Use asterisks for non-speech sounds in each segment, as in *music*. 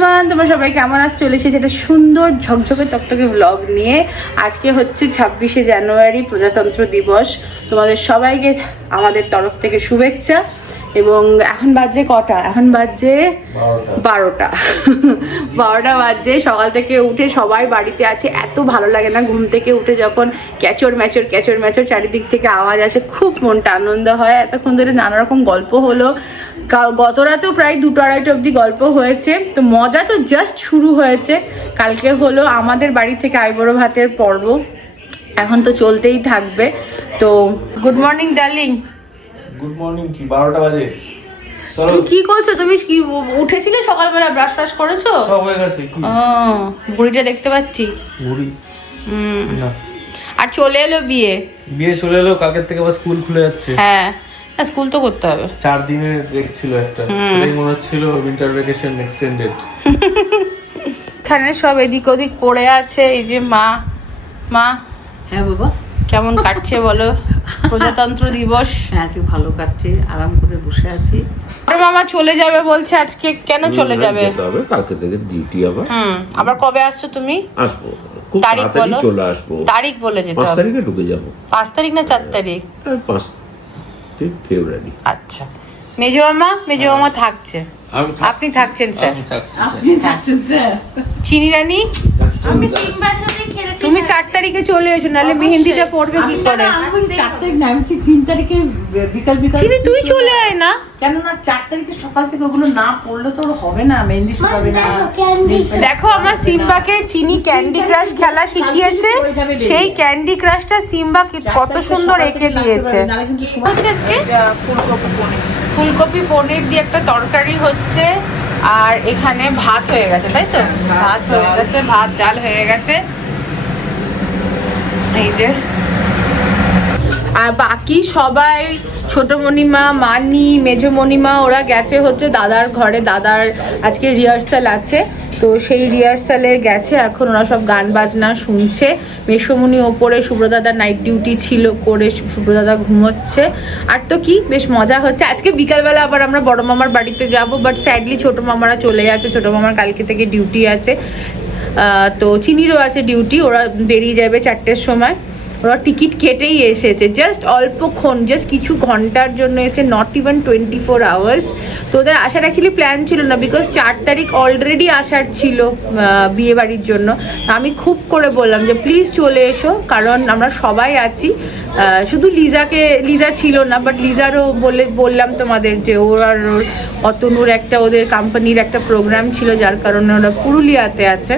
Everyone তোমরা সবাই কেমন আছো? চলে এসেছে একটা সুন্দর ঝকঝকে তকতকে ব্লগ নিয়ে। আজকে হচ্ছে ছাব্বিশে জানুয়ারি প্রজাতন্ত্র দিবস। তোমাদের সবাইকে আমাদের তরফ থেকে শুভেচ্ছা। এবং এখন বাজছে কটা? এখন বাজছে বারোটা। বারোটা। *laughs* বাজছে সকাল থেকে উঠে সবাই বাড়িতে আছে। এত ভালো লাগে না ঘুম থেকে উঠে যখন ক্যাচর ম্যাচর ক্যাচর ম্যাচর চারিদিক থেকে আওয়াজ আসে। খুব মনটা আনন্দ হয়। এতক্ষণ ধরে নানা রকম গল্প হলো। গত রাতেও প্রায় দুটো আড়াইটা অবধি গল্প হয়েছে। তো মজা তো জাস্ট শুরু হয়েছে। কালকে হলো আমাদের বাড়ি থেকে আইবড়ো ভাতের পর্ব। এখন তো চলতেই থাকবে। তো good morning darling good morning কি? বারোটা বাজে। তুমি কি করছ? তুমি কি উঠেছিলে সকালবেলা? ব্রাশ ফ্রাশ করেছ? বুড়িটা দেখতে পাচ্ছি। না। আর চলে এলো বিয়ে? বিয়ে চলে এলো কালকের থেকে আবার স্কুল খুলে যাচ্ছে। হ্যাঁ। হ্যাঁ, স্কুল তো করতে হবে। চার দিনের ব্রেক ছিল একটা। সেটাই মনে হচ্ছিল উইন্টার ভ্যাকেশন এক্সটেন্ডেড এখানে সব এদিক ওদিক পড়ে আছে এই যে মা। মা হ্যাঁ বাবা। কেমন কাটছে বলো? প্রজাতন্ত্র দিবস। হ্যাঁ, আজকে ভালো কাটছে আরাম করে বসে আছি। মামা চলে যাবে বলছে আজকে কেন চলে যাবে? তবে কালকে থেকে ডিউটি আবার। হুম আবার কবে আসছো তুমি? আসব তারিখ বলো। চলে আসব। তারিখ বলে যেতে হবে। 5 তারিখে ঢুকে যাব। 5 তারিখ না 4 তারিখ? হ্যাঁ, 5 থাকতে ফেব্রুয়ারি আচ্ছা। মেজো মামা মেজো মামা থাকছে। আপনি থাকছেন স্যার। আপনি থাকছেন স্যার। চিনি রানী? আমি তিন বছর তুমি চার তারিখে চলে এসো নাহলে মেহেন্দিটা পড়বে কি করে? আমি চার তারিখ না আমি ঠিক তিন তারিখে বিকাল বিকাল চিনি তুই চলে আয়। না? কেননা চার তারিখে সকাল থেকে ওগুলো না পড়লে তো হবে না মেহেন্দি শুকাবে না। দেখো আমার সিম্বাকে চিনি ক্যান্ডি ক্রাশ খেলা শিখিয়েছে সেই ক্যান্ডি ক্রাশটা সিম্বা কি- কত সুন্দর এঁকে দিয়েছে। নাহলে কিন্তু সময় হচ্ছে আজকে? ফুলকপি পনির। দিয়ে একটা তরকারি হচ্ছে আর এখানে ভাত হয়ে গেছে তাই তো? ভাত হয়ে গেছে ভাত ডাল হয়ে গেছে। এই যে। আর বাকি সবাই ছোট মণিমা মানি মেজ মণিমা ওরা গেছে হচ্ছে দাদার ঘরে। দাদার আজকে রিহার্সাল আছে। তো সেই রিহার্সালে গেছে। এখন ওরা সব গান বাজনা শুনছে। মেসমণি ওপরে সুব্রদাদার নাইট ডিউটি ছিল করে সুব্রদাদা ঘুমোচ্ছে। আর তো কি, বেশ মজা হচ্ছে। আজকে বিকালবেলা আবার আমরা বড় মামার বাড়িতে যাব বাট স্যাডলি ছোট মামারা চলে যাচ্ছে। ছোট মামার কালকে থেকে ডিউটি আছে। তো চিনিরও আছে ডিউটি ওরা বেরিয়ে যাবে চারটের সময়। ওরা টিকিট কেটেই এসেছে। জাস্ট অল্পক্ষণ জাস্ট কিছু ঘণ্টার জন্য এসে not even twenty four hours তো ওদের আসার অ্যাকচুয়ালি প্ল্যান ছিল না বিকজ চার তারিখ অলরেডি আসার ছিল বিয়ে বাড়ির জন্য। আমি খুব করে বললাম যে প্লিজ চলে এসো, কারণ আমরা সবাই আছি। শুধু লিজাকে, লিজা ছিল না বাট লিজারও বলে, বললাম তোমাদের যে, ওর আর ওর অতনুর একটা ওদের কোম্পানির একটা প্রোগ্রাম ছিল, যার কারণে ওরা পুরুলিয়াতে আছে।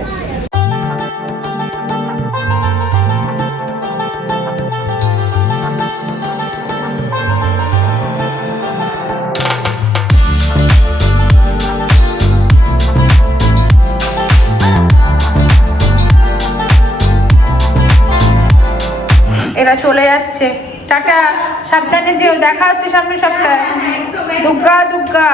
এরা চলে যাচ্ছে। টাটা সাবধানে যেও দেখা হচ্ছে সামনে সপ্তাহে। দুর্গা দুর্গা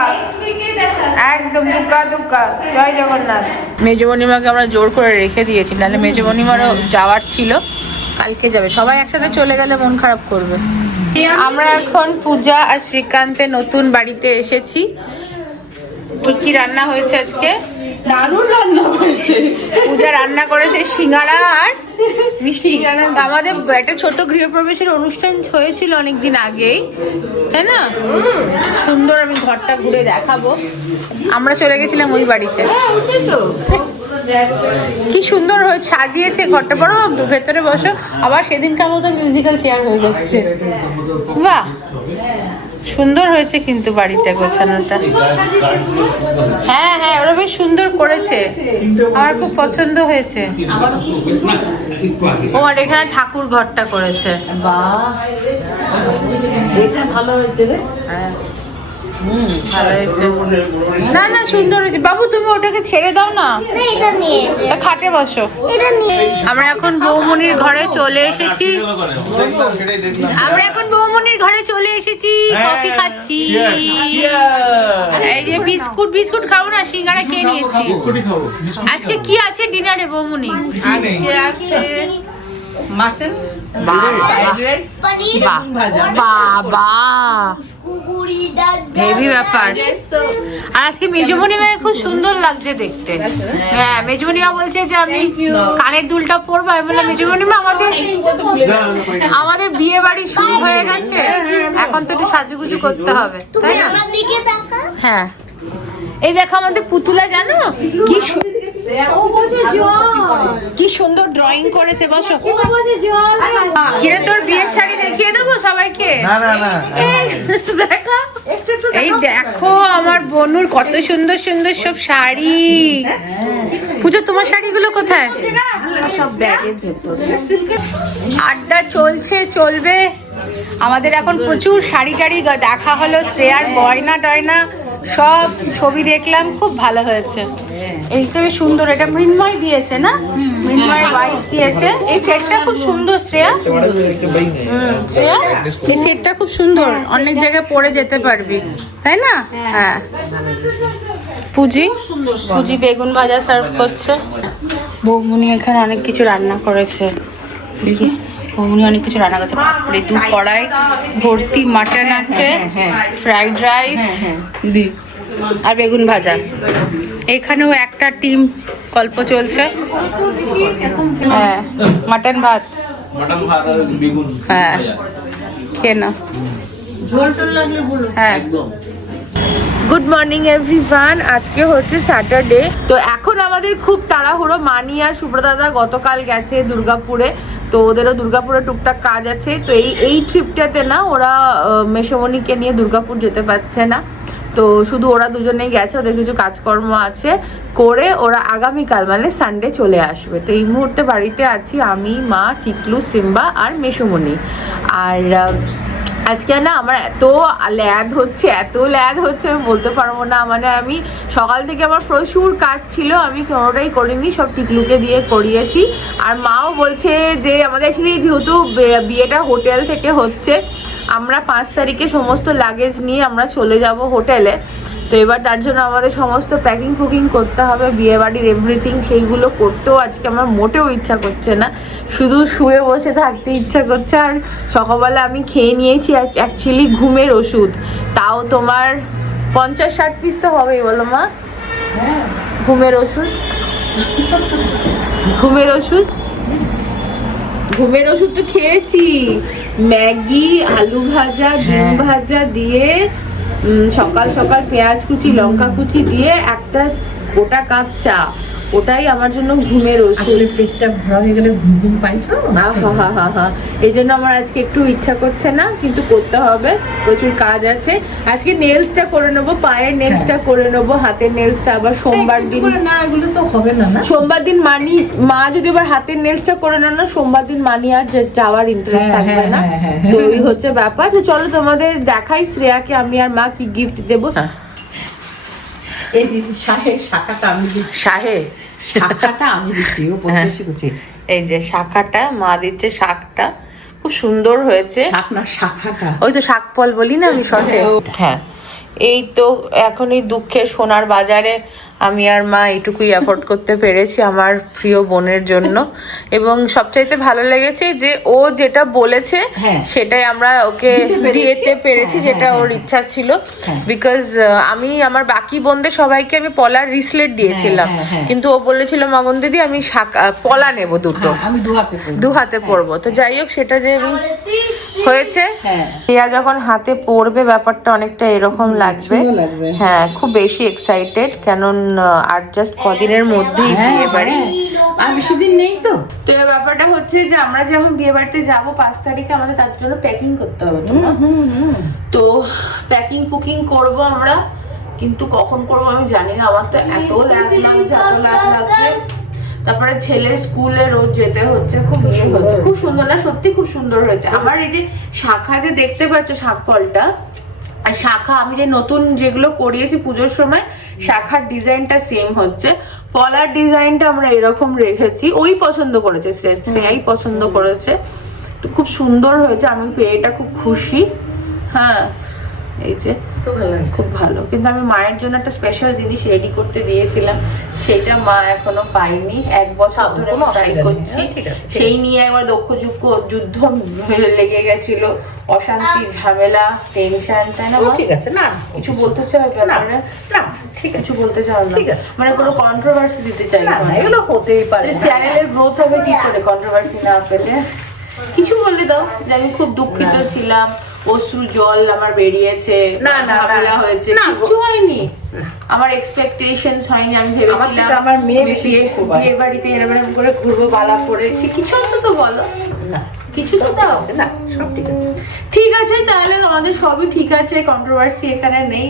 একদম দুর্গা দুর্গা জয় জগন্নাথ। মেজমণিমাকে আমরা জোর করে রেখে দিয়েছি নাহলে মেজমণিমারও যাওয়ার ছিল। কালকে যাবে। সবাই একসাথে চলে গেলে মন খারাপ করবে। আমরা এখন পূজা আর শ্রীকান্তের নতুন বাড়িতে এসেছি। কি কি রান্না হয়েছে আজকে? দারুণ রান্না হয়েছে। পূজা রান্না করেছে সিঙ্গারা আর মিষ্টি। আমাদের একটা ছোট গৃহপ্রবেশের অনুষ্ঠান হয়েছিল অনেকদিন আগেই তাই না? সুন্দর আমি ঘরটা ঘুরে দেখাবো। আমরা চলে গেছিলাম ওই বাড়িতে। কি সুন্দর হয়ে সাজিয়েছে ঘরটা। বড় ভেতরে বসো। আবার সেদিনকার মতো মিউজিক্যাল চেয়ার হয়ে যাচ্ছে। বাহ! সুন্দর হয়েছে কিন্তু বাড়িটা গোছানোটা। হ্যাঁ হ্যাঁ ওরা বেশ সুন্দর করেছে। আমার খুব পছন্দ হয়েছে। ও আর এখানে ঠাকুর ঘরটা করেছে। বাহ। এটা ভালো হয়েছে রে। হ্যাঁ। না না সুন্দর হয়েছে। বাবু তুমি ওটাকে ছেড়ে দাও না। খাটে বসো। আমরা এখন বৌমনির ঘরে চলে এসেছি। আমরা এখন বৌমনির ঘরে চলে এসেছি। কফি খাচ্ছি। এই যে বিস্কুট বিস্কুট খাব না সিঙ্গারা খেয়ে নিয়েছি। আজকে কি আছে ডিনারে বৌমনি? আজকে আছে মাটন বাবা বাবা হেভি ব্যাপার। আর আজকে মেজমণি মেয়ে খুব সুন্দর লাগছে দেখতে। হ্যাঁ মেজমণি মা বলছে যে আমি কানের দুলটা পরবো। আমি বললাম মেজমণি মা আমাদের আমাদের বিয়ে বাড়ি শুরু হয়ে গেছে। এখন তো একটু সাজুগুজু করতে হবে তাই না? আমার দিকে তাকা হ্যাঁ। এই দেখো আমাদের পুতুলা জানো? কি সু- ও জল। কি সুন্দর ড্রয়িং করেছে বসো। ও বসে জল। কিরে তোর বিয়ের শাড়ি দেখিয়ে দেবো সবাইকে? না না না। দেখো। এই দেখো আমার বনুর কত সুন্দর সুন্দর সব শাড়ি। পুজো তোমার শাড়িগুলো কোথায়? সব ব্যাগের ভেতরে। আড্ডা চলছে চলবে। আমাদের এখন প্রচুর শাড়ি টাড়ি দেখা হলো শ্রেয়ার গয়না টয়না সব ছবি দেখলাম খুব ভালো হয়েছে। এই হিসেবে সুন্দর এটা মৃন্ময় দিয়েছে না? মৃন্ময়ের ওয়াইফ দিয়েছে। এই সেটটা খুব সুন্দর শ্রেয়া। শ্রেয়া এই সেটটা খুব সুন্দর। অনেক জায়গায় পরে যেতে পারবি তাই না? হ্যাঁ। পুজি পুজি বেগুন ভাজা সার্ভ করছে। বৌমনি এখানে অনেক কিছু রান্না করেছে। বৌমনি অনেক কিছু রান্না করেছে। বাপরে দু কড়াই ভর্তি মাটন আছে ফ্রাইড রাইস দি আর বেগুন ভাজা। এখানেও একটা টিম গল্প চলছে। হ্যাঁ মাটন ভাত। হ্যাঁ খেয়ে বলো হ্যাঁ। গুড মর্নিং এভরিওয়ান আজকে হচ্ছে স্যাটারডে তো এখন আমাদের খুব তাড়াহুড়ো। মানি আর সুব্রদাদা গতকাল গেছে দুর্গাপুরে। তো ওদেরও দুর্গাপুরে টুকটাক কাজ আছে। তো এই এই ট্রিপটাতে না ওরা আহ, মেসোমণিকে নিয়ে দুর্গাপুর যেতে পারছে না। তো শুধু ওরা দুজনেই গেছে, ওদের কিছু কাজকর্ম আছে, করে ওরা আগামীকাল মানে সানডে চলে আসবে। তো এই মুহূর্তে বাড়িতে আছি আমি, মা, টিকলু, সিম্বা আর মেসোমণি আর আজকে না আমার এত ল্যাদ হচ্ছে, এত ল্যাদ হচ্ছে, আমি বলতে পারব না। মানে আমি সকাল থেকে আমার প্রচুর কাজ ছিল, আমি কোনোটাই করিনি, সব টিকলুকে দিয়ে করিয়েছি। আর মাও বলছে যে, আমাদের অ্যাকচুয়ালি যেহেতু বিয়েটা হোটেল থেকে হচ্ছে আমরা পাঁচ তারিখে সমস্ত লাগেজ নিয়ে আমরা চলে যাব হোটেলে। তো এবার তার জন্য আমাদের সমস্ত প্যাকিং ফুকিং করতে হবে বিয়ে বাড়ির এভরিথিং সেইগুলো করতেও আজকে আমার মোটেও ইচ্ছা করছে না। শুধু শুয়ে বসে থাকতে ইচ্ছা করছে আর সকালবেলা আমি খেয়ে নিয়েছি অ্যাকচুয়ালি ঘুমের ওষুধ। তাও তোমার পঞ্চাশ ষাট পিস তো হবেই বলো মা। ঘুমের ওষুধ। ঘুমের ওষুধ। ঘুমের ওষুধ তো খেয়েছি। ম্যাগি আলু ভাজা ডিম ভাজা দিয়ে সকাল সকাল পেঁয়াজ কুচি লঙ্কা কুচি দিয়ে একটা গোটা কাপ চা। ওটাই আমার জন্য ঘুমের ওষুধ। পেটটা ভরা হয়ে গেলে ঘুম ঘুম পাই তো। এই জন্য আমার আজকে একটু ইচ্ছা করছে না কিন্তু করতে হবে। প্রচুর কাজ আছে। আজকে নেলসটা করে নেব পায়ের নেলসটা করে নেব হাতের নেলসটা আবার সোমবার দিন না এগুলো তো হবে না না? সোমবার দিন মানি মা যদি এবার হাতের নেলসটা করে নেন না সোমবার দিন মানি আর যাওয়ার ইন্টারেস্ট হ্যাঁ, থাকবে হ্যাঁ, না। হ্যাঁ, হ্যাঁ, তো ওই হচ্ছে ব্যাপার। তো চলো তোমাদের দেখাই শ্রেয়াকে আমি আর মা কি গিফট দেবো। এই যে শাখাটা আমি দিচ্ছি। শাহে? শাখাটা আমি দিচ্ছি ও এই যে শাখাটা মা দিচ্ছে শাকটা খুব সুন্দর হয়েছে। শাক না শাখাটা। ওই তো শাক ফল বলি না আমি শর্টে হ্যাঁ। এই তো এখনই দুঃখের সোনার বাজারে আমি আর মা এটুকুই অ্যাফোর্ড করতে পেরেছি আমার প্রিয় বোনের জন্য এবং সবচাইতে ভালো লেগেছে যে ও যেটা বলেছে হ্যাঁ। সেটাই আমরা ওকে দিতে পেরেছি। হ্যাঁ, যেটা হ্যাঁ, ওর। ইচ্ছা ছিল। বিকজ আমি আমার বাকি বোনদের সবাইকে আমি পলার রিসলেট দিয়েছিলাম। কিন্তু ও বলেছিল মামন দিদি আমি শাক- পলা নেব দুটো আমি দু হাতে করব। দু হাতে পরবো তো যাই হোক সেটা যে আমি হয়েছে। হ্যাঁ। রিয়া যখন হাতে পড়বে ব্যাপারটা অনেকটা এরকম লাগবে। হ্যাঁ খুব বেশি এক্সাইটেড কারণ আর জাস্ট কদিনের মধ্যেই হ্যাঁ, বিয়ে বাড়ি। হ্যাঁ। আর বেশি দিন নেই তো। তো এবার ব্যাপারটা হচ্ছে যে আমরা যখন বিয়ে বাড়িতে যাব পাঁচ তারিখে আমাদের তার জন্য প্যাকিং করতে হবে তো? তো প্যাকিং কুকিং করব আমরা কিন্তু কখন করব আমি জানি না। আমার তো এত ল্যাগ লাগছে এত ল্যাগ লাগছে। তারপরে ছেলের স্কুলে রোজ যেতে হচ্ছে খুব ইয়ে হচ্ছে। খুব সুন্দর না? সত্যি খুব সুন্দর হয়েছে। আমার এই যে শাখা যে দেখতে পাচ্ছ শাক ফলটা আর শাখা আমি যে নতুন যেগুলো করিয়েছি পুজোর সময় শাখার ডিজাইনটা সেম হচ্ছে। ফলার ডিজাইনটা আমরা এরকম রেখেছি। ওই পছন্দ করেছে শ্রে- শ্রেয়াই পছন্দ করেছে। তো খুব সুন্দর হয়েছে আমি পেয়ে এটা খুব খুশি। হ্যাঁ এই যে। খুব ভালো। কিন্তু আমি মায়ের জন্য একটা স্পেশাল জিনিস রেডি করতে দিয়েছিলাম সেটা মা এখনও পাইনি এক বছর পাবো, ধরে ট্রাই করছি। হ্যাঁ, সেই নিয়ে একবার দক্ষ যুদ্ধ লেগে গেছিল। অশান্তি ঝামেলা টেনশন তাই না ঠিক আছে না কিছু বলতে চাও না ব্যাপারে? না ঠিক আছে। কিছু বলতে চাও না? ঠিক আছে। মানে কোনো কন্ট্রোভার্সি দিতে চাই না এগুলো হতেই পারে। চ্যানেলের গ্রোথ হবে কি করে কন্ট্রোভার্সি না পেলে? কিছু বলে দাও যে আমি খুব দুঃখিত ছিলাম। অশ্রু জল আমার বেরিয়েছে না, না, ঝামেলা হয়েছে না, কিছু হয়নি আমার এক্সপেকটেশনস হয়নি আমি ভেবেছিলাম আমার মেয়ে বিয়ে বিয়ে বাড়িতে এরকম করে ঘুরবো বালা পরে। সে কিছু একটা তো বলো। না। কিছু তো দাও। না সব ঠিক আছে। ঠিক আছে তাহলে আমাদের সবই ঠিক আছে কন্ট্রোভার্সি এখানে নেই।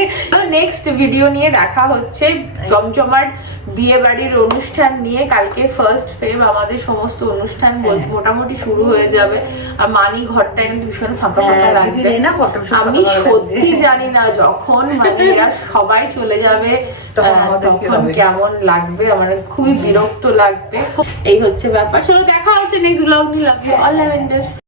*laughs* নেক্সট ভিডিও নিয়ে দেখা হচ্ছে জমজমাট বিয়ে বাড়ির অনুষ্ঠান নিয়ে কালকে ফার্স্ট ফেব আমাদের সমস্ত অনুষ্ঠান হ্যাঁ। মোটামুটি শুরু হয়ে যাবে। আর মানি ঘরটা কিন্তু ভীষণ ফাঁকা ফাঁকা হ্যাঁ, লাগছে। আমি ফাঁকা লাগছে। সত্যি জানি না যখন মানে এরা সবাই চলে যাবে তখন? কেমন লাগবে? আমার খুবই বিরক্ত লাগবে। এই হচ্ছে ব্যাপার। চলো দেখা হচ্ছে নেক্সট ব্লগ নিয়ে। লাভ অল ল্যাভেন্ডার